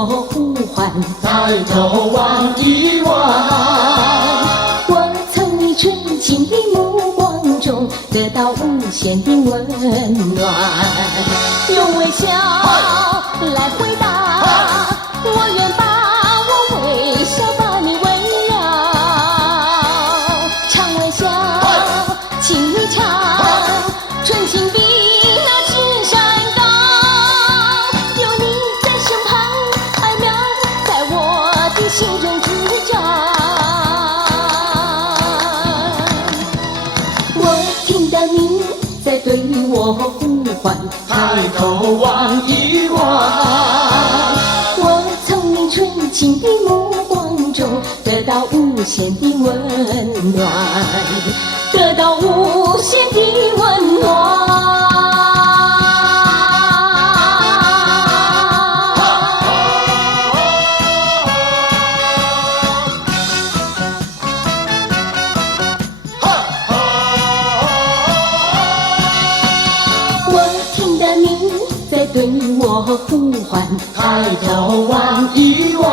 我呼唤，抬头望一望。我从你纯净的目光中得到无限的温暖，用微笑来回答，我愿把我微笑把你围绕，常微笑，请你唱，纯情比那金山高，有你在身旁，爱苗在我的心中滋长。我听到你在对我呼唤，抬头望一望。我从你纯情的目光中得到无限的温暖，得到无限的温暖。我听到你在对我呼唤，抬头望一望。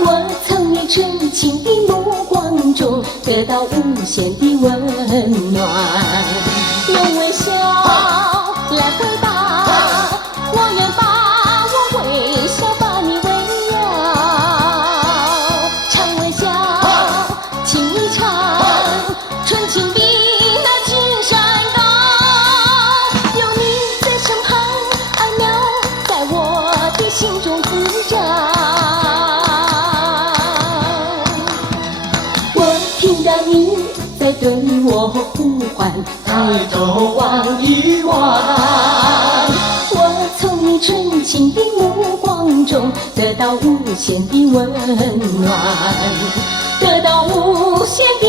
我从你纯情的目光中得到无限的温暖，用微笑来回答，我愿把我微笑把你围绕，常微笑，请你唱，纯情比那金山高，有你在身旁，爱苗在我的心中滋长。我听到你在对我呼唤，抬头望一望。我从你纯情的目光中得到无限的温暖，得到无限的